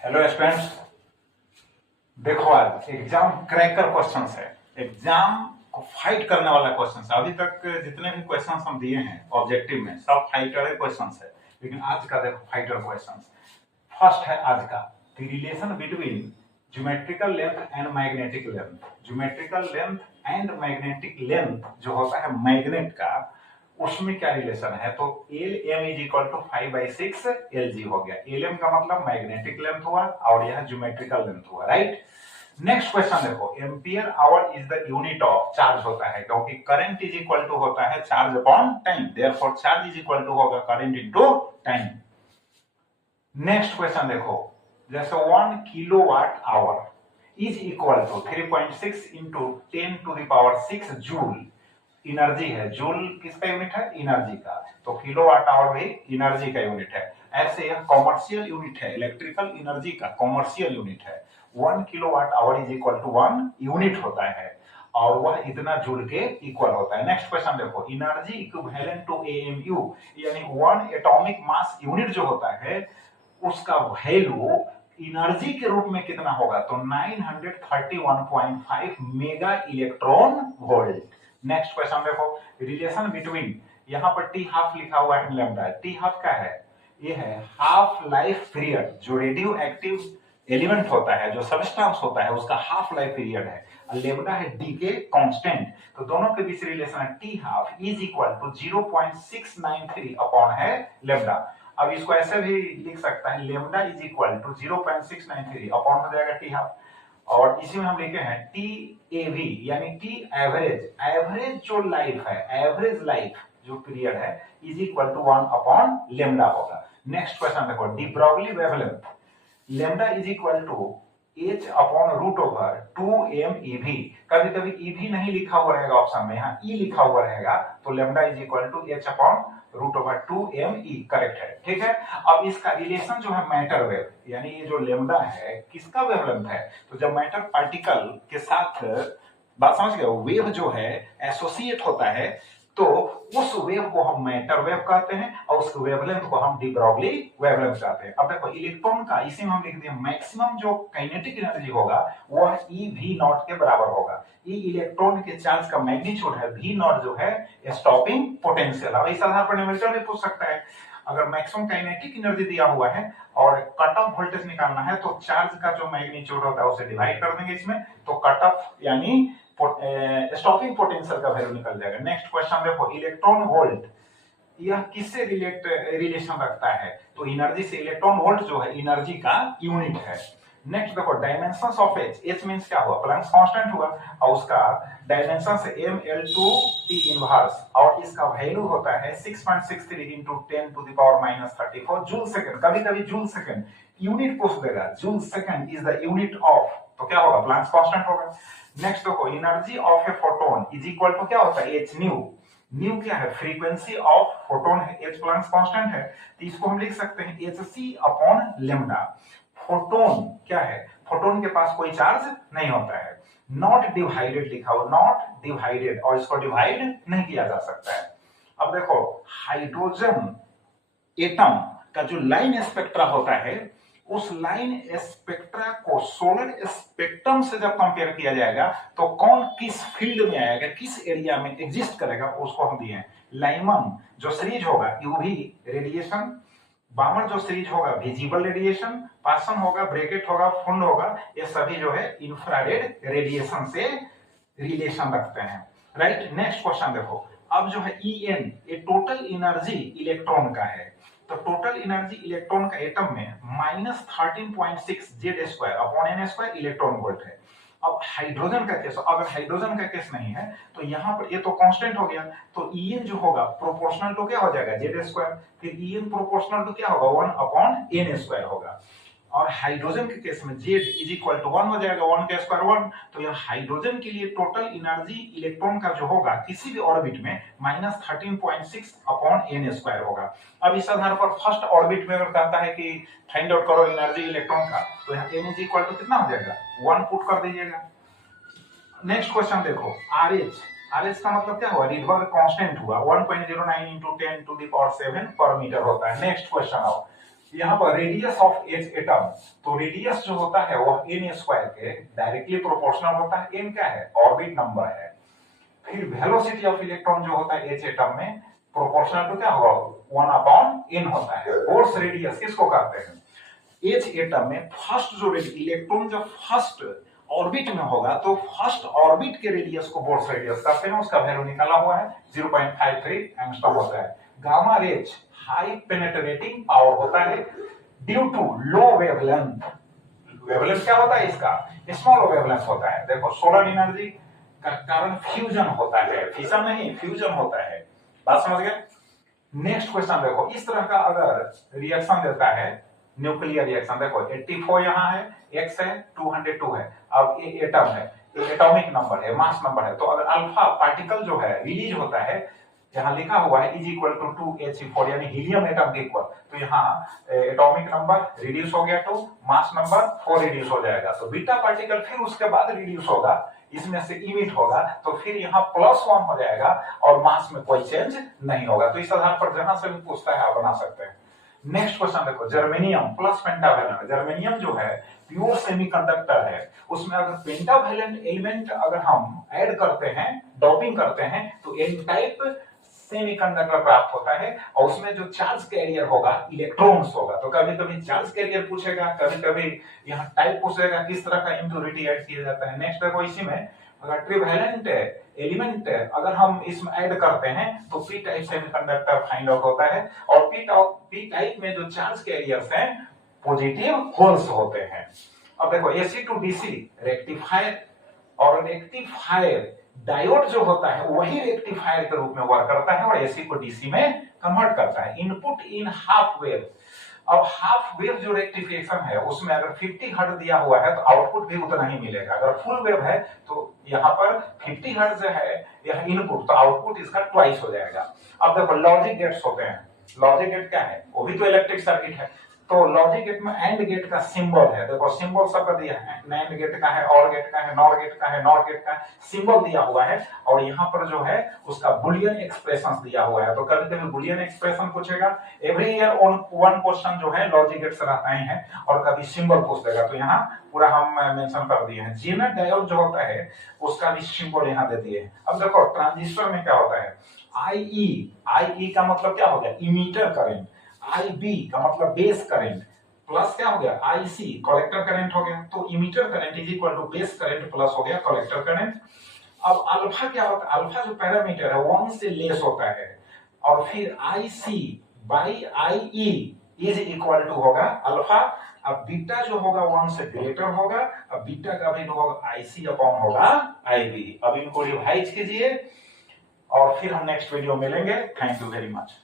Hello students, देखो आज exam cracker questions है। एग्जाम को फाइट करने वाला क्वेश्चंस है। अभी तक जितने भी क्वेश्चंस हम दिए हैं ऑब्जेक्टिव में सब फाइटर क्वेश्चंस है, लेकिन आज का देखो फाइटर क्वेश्चंस। फर्स्ट है आज का, the relation between geometrical length and magnetic length. Geometrical length and magnetic length जो होता है मैग्नेट का, उसमें क्या रिलेशन है? तो L M is equal to 5/6 L G हो गया। एल एम का मतलब मैग्नेटिक लेंथ हुआ और यह ज्योमेट्रिकल लेंथ हुआ, राइट। नेक्स्ट क्वेश्चन देखो, ampere hour is the unit of charge होता है, क्योंकि करंट इज इक्वल टू होता है charge upon time, therefore charge is equal to होगा current into time. Next question देखो, जैसे 1 kilowatt hour is equal to 3.6 into 10⁻⁶ joule energy है। Joule किसका यूनिट है? एनर्जी का। तो किलोवाट आवर भी एनर्जी का यूनिट है। ऐसे यह कॉमर्शियल यूनिट है, इलेक्ट्रिकल एनर्जी का कॉमर्शियल यूनिट है। 1 kilowatt hour is equal to 1 unit होता है और वह इतना जूल के इक्वल होता है। नेक्स्ट क्वेश्चन देखो, एनर्जी इक्विवेलेंट टू एएमयू, यानी 1 एटॉमिक मास यूनिट जो होता है उसका वैल्यू एनर्जी के रूप में कितना होगा? तो 931.5 mega electron volt. Next question देखो, रिलेशन बिटवीन, यहाँ पर टी हाफ लिखा हुआ है लैम्डा। टी हाफ का है, ये है हाफ लाइफ पीरियड। जो रेडियो एक्टिव एलिमेंट होता है, जो सबस्टेंस होता है, उसका हाफ लाइफ पीरियड है। लेमडा है डी के कांस्टेंट। तो दोनों के बीच रिलेशन है T half is equal to 0.693 upon है लेमडा। अब इसको ऐसे भी लिख सकता है, lambda is equal to 0.693 upon हो जाएगा टी हाफ, और इसी में हम लिखे हैं टी एवी यानी टी एवरेज। एवरेज जो लाइफ है, एवरेज लाइफ जो पीरियड है is equal to 1 upon lambda होगा। नेक्स्ट क्वेश्चन देखो, de Broglie wavelength, lambda is equal to h upon root over 2m ev। कभी कभी ev नहीं लिखा हुआ रहेगा ऑप्शन में, यहाँ e लिखा हुआ रहेगा, तो lambda is equal to h upon root over 2me correct है, ठीक है। अब इसका रिलेशन जो है मैटर वेव, यानी ये जो लेमडा है किसका वेवलेंथ है? तो जब मैटर पार्टिकल के साथ, बात समझ गए, वेव जो है एसोसिएट होता है, तो उस वेव को हम मैटर वेव कहते हैं और उस वेवलेंथ को हम डी ब्रॉगली वेवलेंथ कहते हैं। अब देखो इलेक्ट्रॉन का, इसी में हम लिख दिए मैक्सिमम जो काइनेटिक एनर्जी होगा वह ई वी नॉट के बराबर होगा। ई इलेक्ट्रॉन के चार्ज का मैग्नीट्यूड है, वी नॉट जो है स्टॉपिंग पोटेंशियल। अब इस आधार पर न्यूमेरिकल भी पूछ सकता है, अगर मैक्सिमम काइनेटिक एनर्जी दिया हुआ है और कट ऑफ वोल्टेज निकालना है तो चार्ज का जो मैग्नीट्यूड होता है उसे डिवाइड कर देंगे इसमें, तो कट ऑफ यानी स्टॉपिंग पोटेंशियल का वैल्यू निकल जाएगा। नेक्स्ट क्वेश्चन देखो, इलेक्ट्रॉन वोल्ट यह किससे रिलेशन रखता है? तो एनर्जी से। इलेक्ट्रॉन वोल्ट जो है एनर्जी का यूनिट है। नेक्स्ट देखो, dimensions of H. H means क्या हुआ? प्लैंक्स कांस्टेंट हुआ और उसका डायमेंशंस ml2t इनवर्स, और इसका वैल्यू होता है 6.63 into 10⁻⁻34 जूल सेकंड। कभी कभी जूल सेकंड यूनिट पूछ देगा, joule second is the unit of, तो क्या होगा? प्लैंक्स कांस्टेंट होगा। नेक्स्ट देखो, energy of a photon is equal to क्या होता है? H nu. न्यू क्या है? फ्रीक्वेंसी ऑफ फोटोन है, एच प्लैंक्स कांस्टेंट है, तो इसको हम लिख सकते हैं H C upon lambda. Photon क्या है? फोटोन के पास कोई चार्ज नहीं होता है, नॉट डिवाइडेड लिखा हो, नॉट डिवाइडेड, और इसको डिवाइड नहीं किया जा सकता है। अब देखो, हाइड्रोजन एटम का जो लाइन स्पेक्ट्रा होता है, उस लाइन स्पेक्ट्रा को सोलर स्पेक्ट्रम से जब कंपेयर किया जाएगा तो कौन किस फील्ड में आएगा, किस एरिया में एग्जिस्ट करेगा, उसको हम दिए हैं। लाइमन जो सीरीज होगा यूवी रेडिएशन, बामर जो सीरीज होगा विजिबल रेडिएशन, पासन होगा, ब्रैकेट होगा, फुंड होगा, ये सभी जो है इंफ्रारेड रेडिएशन से रिलेशन रखते हैं, राइट। नेक्स्ट क्वेश्चन देखो, अब जो है En ये टोटल एनर्जी इलेक्ट्रॉन का है, तो टोटल एनर्जी इलेक्ट्रॉन का एटम में -13.6 Z² upon n² electron volt है। अब हाइड्रोजन का केस, अगर हाइड्रोजन का केस नहीं है तो यहाँ पर ये तो कांस्टेंट हो गया, तो En जो होगा प्रोपोर्शनल टू क्या हो जाएगा? Z²। फिर En प्रोपोर्शनल टू क्या होगा? 1 अपॉन n² होगा। और हाइड्रोजन के केस में Z इज इक्वल टू 1 हो जाएगा, 1 का स्क्वायर 1। तो यह हाइड्रोजन के लिए टोटल एनर्जी इलेक्ट्रॉन का जो होगा किसी भी ऑर्बिट में -13.6 अपॉन n² होगा। अब इस आधार पर फर्स्ट ऑर्बिट में अगर कहता है कि फाइंड आउट करो एनर्जी इलेक्ट्रॉन का, तो यहाँ n इज इक्वल टू कितना हो जाएगा? 1 पुट कर दीजिएगा। नेक्स्ट क्वेश्चन देखो, RH। RH का मतलब क्या हुआ? रिडबर्ग कांस्टेंट हुआ, 1.09 into 10⁻7 पर मीटर होता है। नेक्स्ट क्वेश्चन आओ, यहाँ पर रेडियस ऑफ एच एटम, तो रेडियस जो होता है वह n स्क्वायर के डायरेक्टली प्रोपोर्शनल होता है। n क्या है? ऑर्बिट नंबर है। फिर वेलोसिटी ऑफ इलेक्ट्रॉन जो होता है एच एटम में प्रोपोर्शनल टू क्या होगा? 1/n होता है। बोर्स रेडियस किसको कहते हैं? एच एटम में फर्स्ट जो इलेक्ट्रॉन जब फर्स्ट ऑर्बिट में होगा तो फर्स्ट ऑर्बिट के रेडियस को बोर्स रेडियस कहते हैं। उसका वैल्यू निकाला हुआ है 0.53 एंगस्ट्रॉम होता है। Gamma rays high penetrating power होता है due to low wavelength. Wavelength क्या होता है इसका? स्मॉल वेवलेंथ होता है। देखो सोलर एनर्जी का कारण फ्यूजन होता है, फिशन नहीं फ्यूजन होता है। बात समझ गए? नेक्स्ट क्वेश्चन देखो, इस तरह का अगर रिएक्शन देता है न्यूक्लियर रिएक्शन, देखो 84 यहाँ है, x है, 202 है। अब ये एटम है, ये एटॉमिक नंबर है, मास नंबर है। तो अगर अल्फा पार्टिकल जो है रिलीज होता है, यहाँ लिखा हुआ है इज इक्वल टू 2He4 यानी हीलियम एटम के इक्वल, तो यहाँ एटॉमिक नंबर रिड्यूस हो गया 2, मास नंबर 4 रिड्यूस हो जाएगा। तो बीटा पार्टिकल फिर उसके बाद रिड्यूस होगा, इसमें से इमिट होगा, तो फिर यहाँ +1 हो जाएगा और मास में कोई चेंज नहीं होगा। तो इस आधार पर जहां से भी पूछता है आप बना सकते हैं। नेक्स्ट क्वेश्चन देखो, जर्मेनियम प्लस पेंटावैलेंट। जर्मेनियम जो है प्योर सेमीकंडक्टर है, उसमें अगर पेंटावैलेंट एलिमेंट अगर हम ऐड करते हैं, डोपिंग करते हैं, तो एन टाइप सेमीकंडक्टर प्राप्त होता है और उसमें जो चार्ज कैरियर होगा इलेक्ट्रॉन्स होगा। तो कभी कभी चार्ज कैरियर पूछेगा, कभी कभी यहाँ टाइप पूछेगा, किस तरह का इम्प्योरिटी ऐड किया जाता है। नेक्स्ट देखो, इसी में अगर ट्रिवैलेंट एलिमेंट अगर हम इसमें ऐड करते हैं तो P type semiconductor find out होता है और पी टाइप में जो चार्ज कैरियर्स हैं पॉजिटिव होल्स होते हैं। अब देखो एसी टू डीसी रेक्टिफायर, और रेक्टिफायर डायोड जो होता है वही रेक्टिफायर के रूप में वर्क करता है और एसी को डीसी में कन्वर्ट करता है। इनपुट इन हाफ वेव, अब हाफ वेव जो रेक्टिफिकेशन है उसमें अगर 50 हर्ट्ज दिया हुआ है तो आउटपुट भी उतना ही मिलेगा। अगर फुल वेव है तो यहाँ पर 50 हर्ट्ज है यह इनपुट, तो आउटपुट इसका ट्वाइस हो जाएगा। अब देखो लॉजिक गेट्स होते हैं, लॉजिक गेट क्या है? वो भी तो इलेक्ट्रिक सर्किट है। तो लॉजिक गेट में एंड गेट का सिंबल है, देखो सिंबल सबका दिया है, नैंड गेट का है, और गेट का है, नॉर गेट का है, नॉर गेट का है, सिंबल दिया हुआ है और यहाँ पर जो है उसका बुलियन एक्सप्रेशन दिया हुआ है। तो कभी कभी बुलियन एक्सप्रेशन पूछेगा। एवरी ईयर वन क्वेश्चन जो है लॉजिक गेट से रहता ही है और कभी सिंबल पूछ देगा, तो यहाँ पूरा हम मेंशन कर दिए हैं। जेनर डायोड जो होता है उसका भी सिंबल यहाँ दे दिए हैं। अब देखो ट्रांजिस्टर में क्या होता है? आई का मतलब क्या हो गया? इमीटर करंट, IB का मतलब बेस करंट, प्लस क्या हो गया? IC कलेक्टर करंट हो गया। तो emitter current is equal to base current plus हो गया कलेक्टर करंट। अब अल्फा क्या होता है? अल्फा जो पैरामीटर है 1 से लेस होता है और फिर IC by IE is equal to होगा अल्फा। अब बीटा जो होगा 1 से ग्रेटर होगा, अब बीटा का वैल्यू होगा IC अपॉन होगा IB। अब इनको रिवाइज कीजिए और फिर हम नेक्स्ट वीडियो मिलेंगे। Thank you very much.